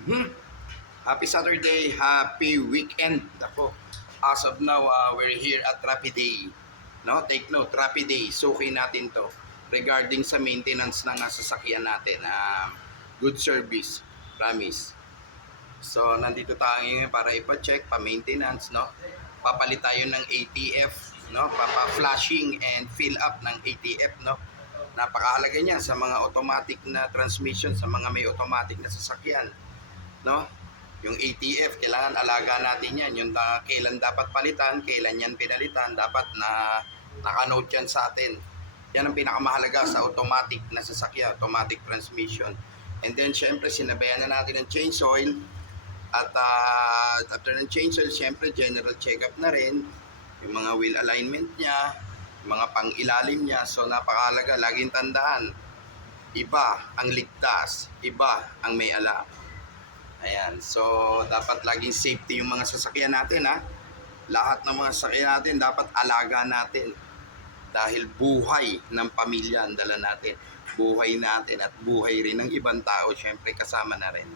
Mhm. Happy Saturday, happy weekend. Ako, as of now, we're here at Rapid Day. No, take note, Rapid Day. Suki natin to regarding sa maintenance ng sasakyan natin. Good service, promise. So, nandito tayo ngayon para ipa-check, pa-maintenance, no? Papalit tayo ng ATF, no? Papa-flashing and fill up ng ATF, no? Napakahalaga niya sa mga automatic na transmission, sa mga may automatic na sasakyan, no? Yung ATF, kailangan alaga natin yan. Yung kailan dapat palitan, kailan yan pinalitan, dapat na naka-note yan sa atin. Yan ang pinakamahalaga sa automatic na sasakyan, automatic transmission. And then, syempre, sinabayan na natin ng change oil. At after ng change oil, syempre, general check-up na rin. Yung mga wheel alignment niya, yung mga pang-ilalim niya. So, napakahalaga. Laging tandaan, iba ang ligtas, iba ang may alam. Ayan, so dapat laging safety yung mga sasakyan natin, ha. Lahat ng mga sasakyan natin dapat alaga natin. Dahil buhay ng pamilya ang dala natin. Buhay natin at buhay rin ng ibang tao, syempre kasama na rin.